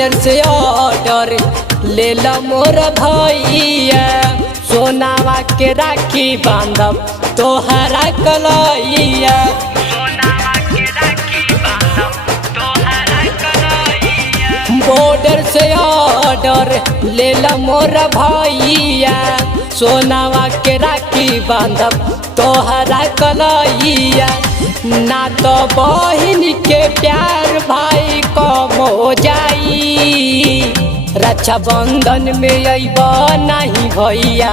Border से order ले ला मोर भैया, सोनावा के राखी बांधब तोहरा कलैया। बॉर्डर से ऑर्डर ले ला मोर भैया, सोनावा के राखी बांधब तोहरा कलैया। ना तो बहिन के प्यार भाई कम हो जाई, रक्षा बंधन में अइब नहीं भैया,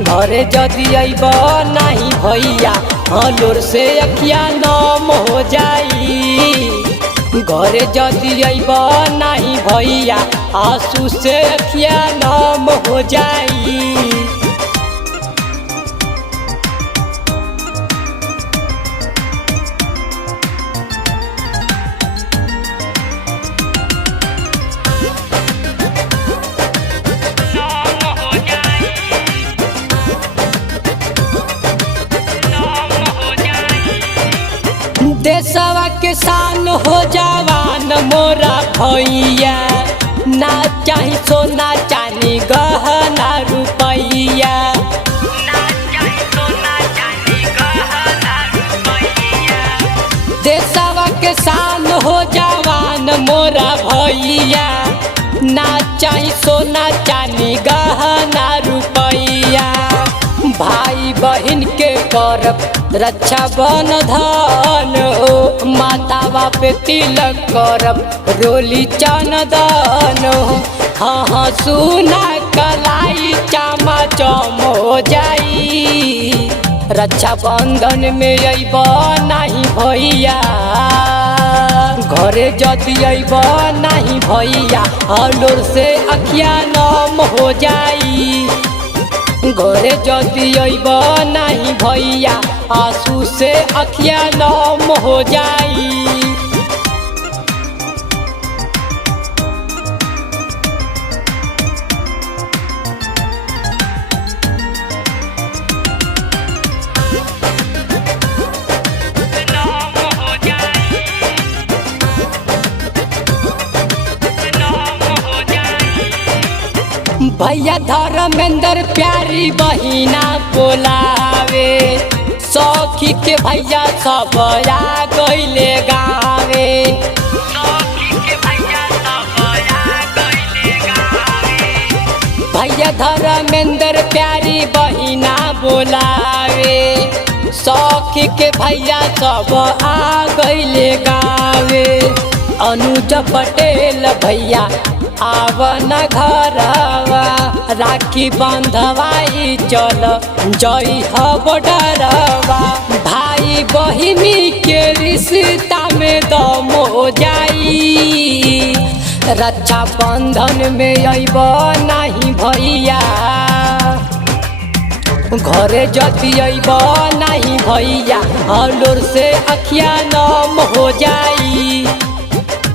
घरे जदि अइब नहीं भैया, हलोर से अखिया नम हो जाई। घरे जदि अइब नहीं भैया, आंसू से अखिया नम हो जाई। देशवा के शान हो जवान मोरा भैया, ना चाही सोना चांदी गहना रुपैया। देशवा के शान हो जवान मोरा भैया, ना चाही सोना चांदी गहना रुपैया। भाई बहन के करब रक्षा बंधन हो, मातावा पे तिलक करब रोली चंदन हो। हाँ सुना कलाई चामा चम हो जाई, रक्षा बंधन में अइब नहीं भैया, घरे जदि अइब नहीं भैया, हलोर से अखिया नम हो जाई। घरे जदि अइब नहीं भैया, आंसू से अखिया नम हो जाई। भैया धर्मेंद्र प्यारी बहिना बोलावे, सखी के भैया सब आ गइले गावे। भैया धर्मेंद्र प्यारी बहिना बोलावे, सखी के भैया सब आ गइले गावे। अनुज पटेल भैया आवन घरवा, राखी बंधवाई चल जई बॉर्डरवा। भाई बहिनी के रिश्ता में दम हो जाई, रक्षा बंधन में अइब नहीं भैया, घरे जदि अइब नहीं भैया, हलोर से अखिया नम हो जाई।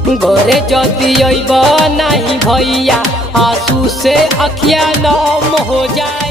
घरे जदि अइब नहीं भैया, आंसू से अखिया नम हो जाई।